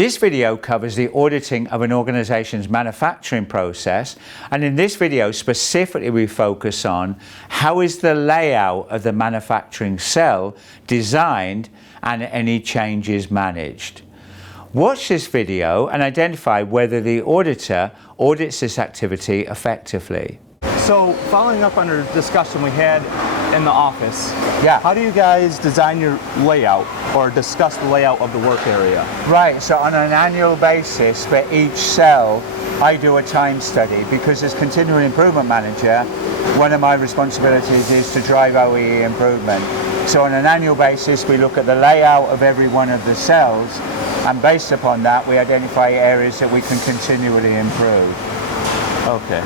This video covers the auditing of an organization's manufacturing process, and in this video specifically we focus on how is the layout of the manufacturing cell designed and any changes managed. Watch this video and identify whether the auditor audits this activity effectively. So following up on our discussion we had in the office, how do you guys design your layout or discuss the layout of the work area? Right, so on an annual basis for each cell I do a time study, because as continual improvement manager one of my responsibilities is to drive OEE improvement. So on an annual basis we look at the layout of every one of the cells, and based upon that we identify areas that we can continually improve. Okay.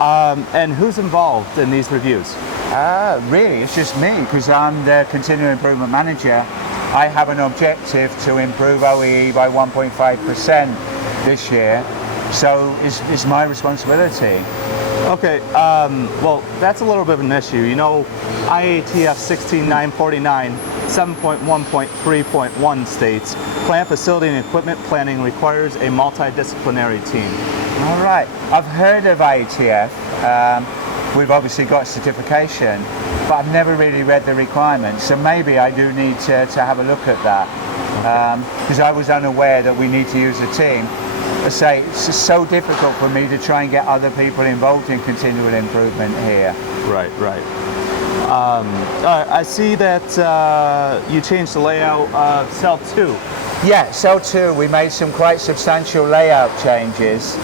And who's involved in these reviews? Really, it's just me, because I'm the continual improvement manager. I have an objective to improve OEE by 1.5% this year, so it's my responsibility. Okay, well, that's a little bit of an issue. You know, IATF 16949 7.1.3.1 states, plant, facility, and equipment planning requires a multidisciplinary team. All right, I've heard of IATF. We've obviously got certification, but I've never really read the requirements, so maybe I do need to have a look at that, because I was unaware that we need to use a team. I say it's just so difficult for me to try and get other people involved in continual improvement here. Right, right. I see that you changed the layout of cell 2. Yeah, cell 2, we made some quite substantial layout changes.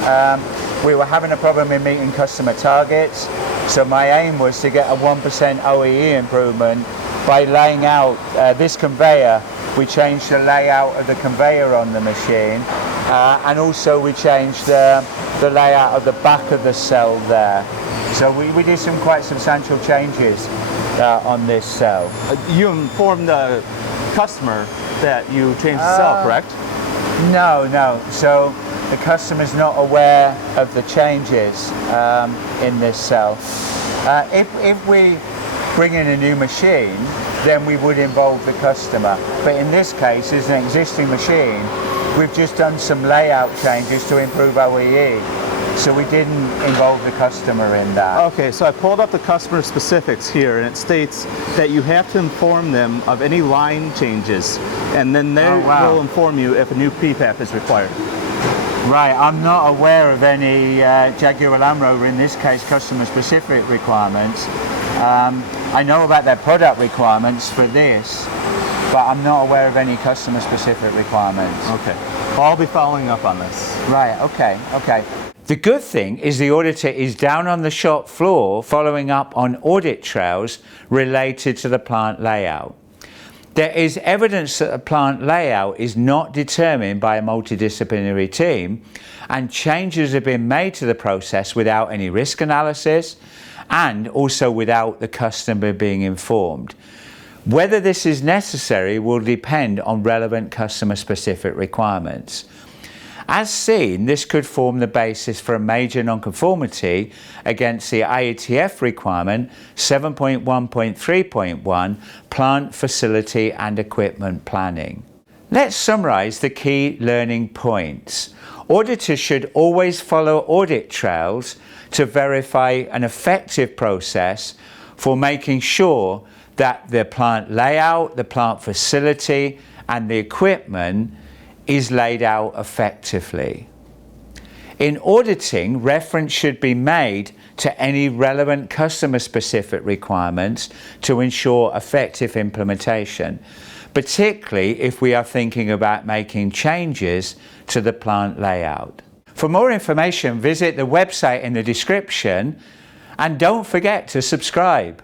We were having a problem in meeting customer targets, so my aim was to get a 1% OEE improvement by laying out this conveyor. We changed the layout of the conveyor on the machine, and also we changed the layout of the back of the cell there. So we did some quite substantial changes on this cell. You informed the customer that you changed the cell, correct? No. So the customer's not aware of the changes in this cell. If we bring in a new machine, then we would involve the customer. But in this case, as an existing machine, we've just done some layout changes to improve OEE. So we didn't involve the customer in that. Okay, so I pulled up the customer specifics here, and it states that you have to inform them of any line changes, and then they will inform you if a new PPAP is required. Right, I'm not aware of any Jaguar Land Rover, in this case, customer-specific requirements. I know about their product requirements for this, but I'm not aware of any customer-specific requirements. Okay, well, I'll be following up on this. Right, okay. The good thing is the auditor is down on the shop floor following up on audit trails related to the plant layout. There is evidence that the plant layout is not determined by a multidisciplinary team, and changes have been made to the process without any risk analysis and also without the customer being informed. Whether this is necessary will depend on relevant customer-specific requirements. As seen, this could form the basis for a major nonconformity against the IATF requirement 7.1.3.1 plant, facility and equipment planning. Let's summarize the key learning points. Auditors should always follow audit trails to verify an effective process for making sure that the plant layout, the plant facility and the equipment is laid out effectively. In auditing, reference should be made to any relevant customer-specific requirements to ensure effective implementation, particularly if we are thinking about making changes to the plant layout. For more information, visit the website in the description, and don't forget to subscribe.